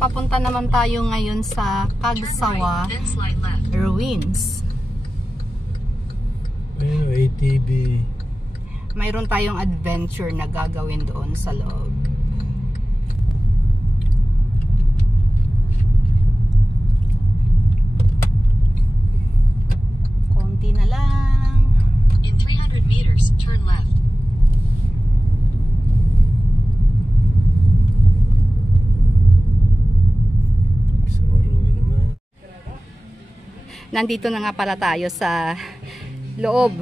papunta naman tayo ngayon sa Kagsawa Ruins. ATV. Mayroon tayong adventure na gagawin doon sa loob. Konti na lang. In 300 meters, turn left. Nandito na nga pala tayo sa loob.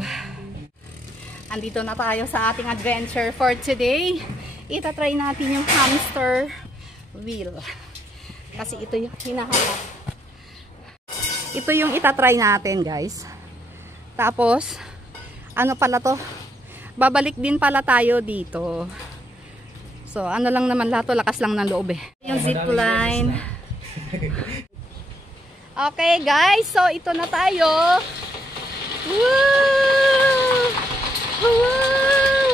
Andito na tayo sa ating adventure for today. Itatry natin yung hamster wheel. Kasi ito yung hinahanap. Ito yung itatry natin, guys. Tapos, ano pala to? Babalik din pala tayo dito. So, ano lang naman lahat to, lakas lang ng loob eh. Yung zipline. Okay guys, so ito na tayo. Woo! Wow!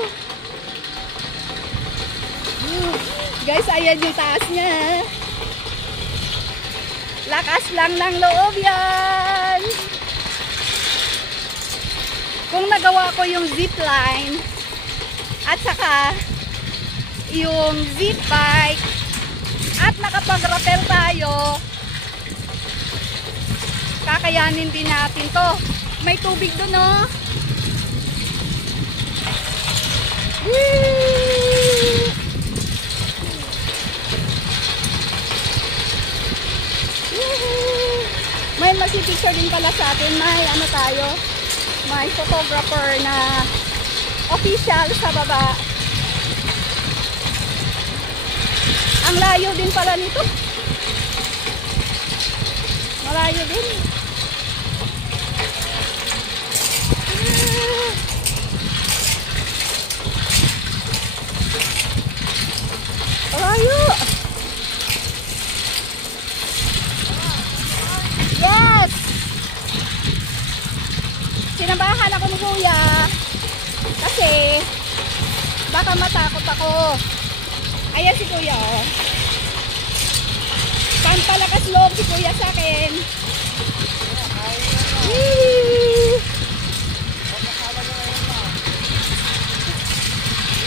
Guys, ayan yung taas niya. Lakas lang ng loob yan. Kung nagawa ko yung zipline at saka yung zip bike at nakapag-rappel tayo, kakayanin din natin to. May tubig doon, no? Woo! May magpipicture din pala sa atin. May ano tayo? May photographer na official sa baba. Ang layo din pala nito. Malayo din. Malayo. Yes! Sinabahan ako ng kuya kasi baka matakot ako. Ayan si kuya, oh. Pampalakas loob si kuya sa akin.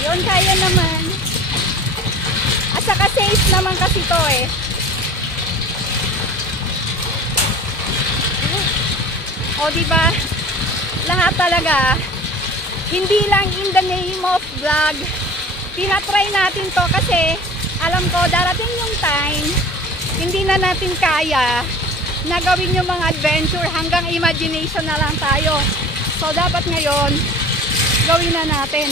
Yun, kaya naman. At saka safe naman kasi to eh. O diba, lahat talaga, hindi lang in the name of vlog, tinatry natin to kasi alam ko darating yung time hindi na natin kaya na gawin yung mga adventure, hanggang imagination na lang tayo. So dapat ngayon gawin na natin.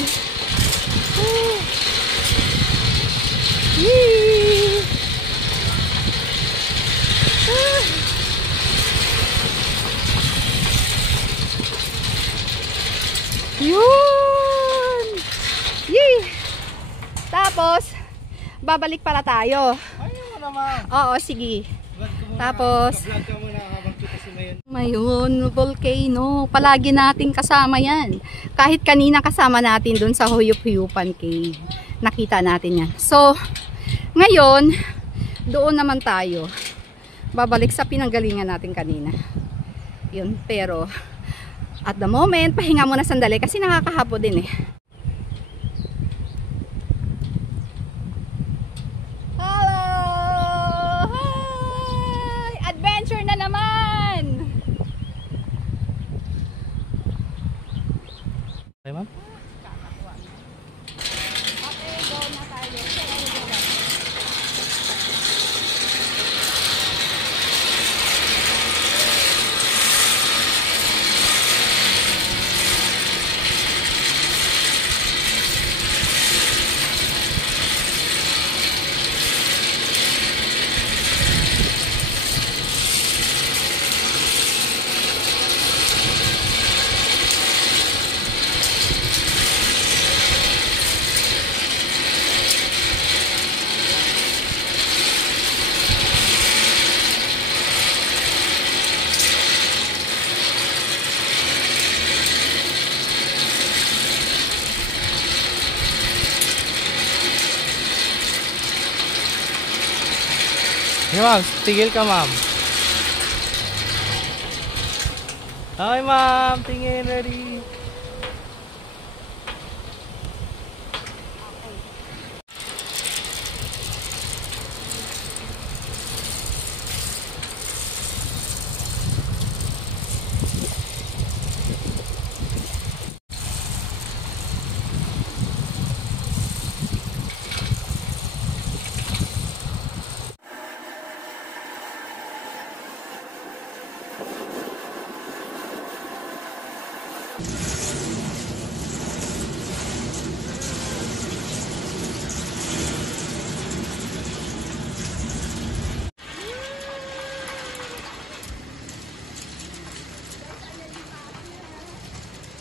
Yun! Yee! Tapos babalik pala tayo. Oo, sige. Tapos Mayun, volcano. Palagi nating kasama yan. Kahit kanina kasama natin dun sa Huyup-Huyupan Cave. Nakita natin yan. So, ngayon, doon naman tayo. Babalik sa pinanggalingan natin kanina. Yun, pero at the moment, pahinga muna sandali kasi nakakahapo din eh. Sige ma'am, tigil ka ma'am. Okay ma'am, tingin, ready.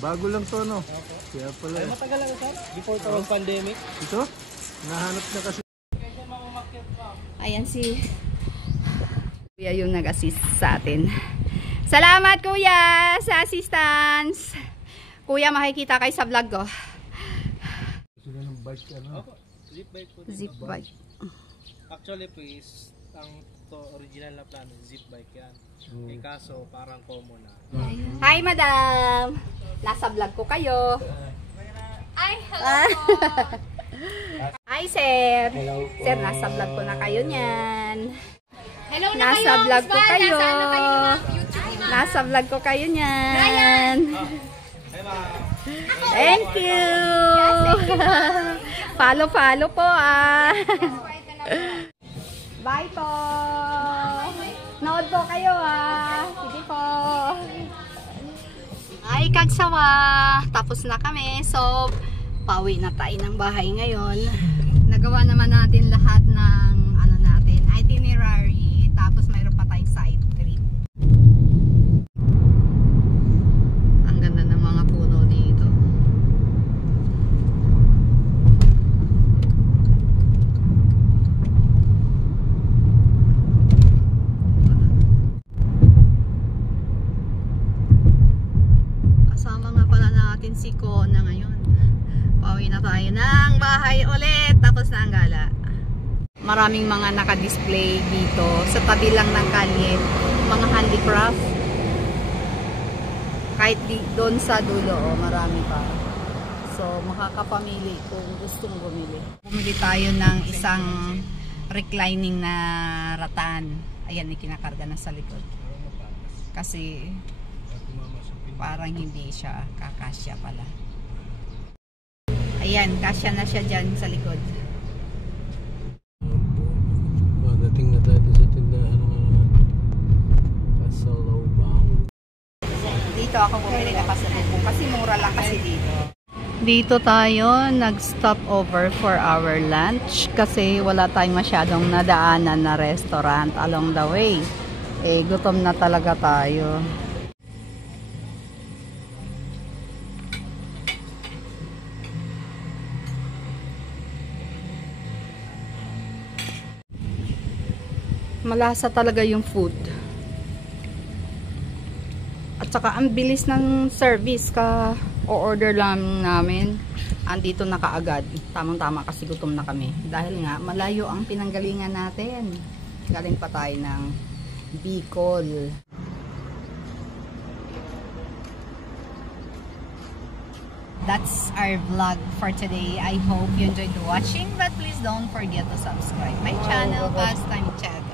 Bago lang to, no? Kaya pala. Ay, matagal lang sir, before the pandemic. Ito? Nahanap na kasi. Ayan si Kuya yung nag-assist sa atin. Salamat Kuya sa assistance. Kuya, makikita kayo sa vlog ko. Sila ng bike, ano? Zip bike po. Zip bike. Actually please, ang to original na plano, zip bike yan. Eh kaso parang common na. Hi madam! Nasa vlog ko kayo. Ay, hello po. Hi sir! Hello po. Sir, nasa vlog ko na kayo niyan. Hello na Nasa kayo. vlog ko Isbal, kayo. Nasa ano kayo ng YouTube ni Ma'am? Nasa vlog ko kayo niyan. Thank you! Follow po ah. Bye po! Nood po kayo ah. Sige po. Ay, kagsawa. Tapos na kami. So, pauwi na tayo ng bahay ngayon. Nagawa naman natin lahat ng ano natin, itinerary. Tapos mayroon pa tayong side trip. Ang ganda ng mga puno dito. Kasama nga pala natin si Kona ngayon. Pauwi na tayo ng bahay ulit. Tapos na ang gala. Maraming mga naka-display dito. Sa tabi lang ng kalye. Mga handicraft. Kahit doon sa dulo, marami pa. So, makakapamili kung gustong bumili. Bumili tayo ng isang reclining na rattan. Ayan, ikinakarga na sa likod. Kasi parang hindi siya kakasya pala. Ayan, kasya na siya dyan sa likod. Dating na tayo sa tindahan ng Pasalubong. Dito ako bumili na pasalubong kasi mura lang kasi dito. Dito tayo nag-stop over for our lunch kasi wala tayong masyadong nadaanan na restaurant along the way. Eh, gutom na talaga tayo. Malasa talaga yung food. At saka ang bilis ng service ka o-order lang namin. Andito na kaagad. Tamang-tama kasi gutom na kami. Dahil nga malayo ang pinanggalingan natin. Galing pa tayo ng Bicol. That's our vlog for today. I hope you enjoyed watching, but please don't forget to subscribe my channel, Pastime Chat.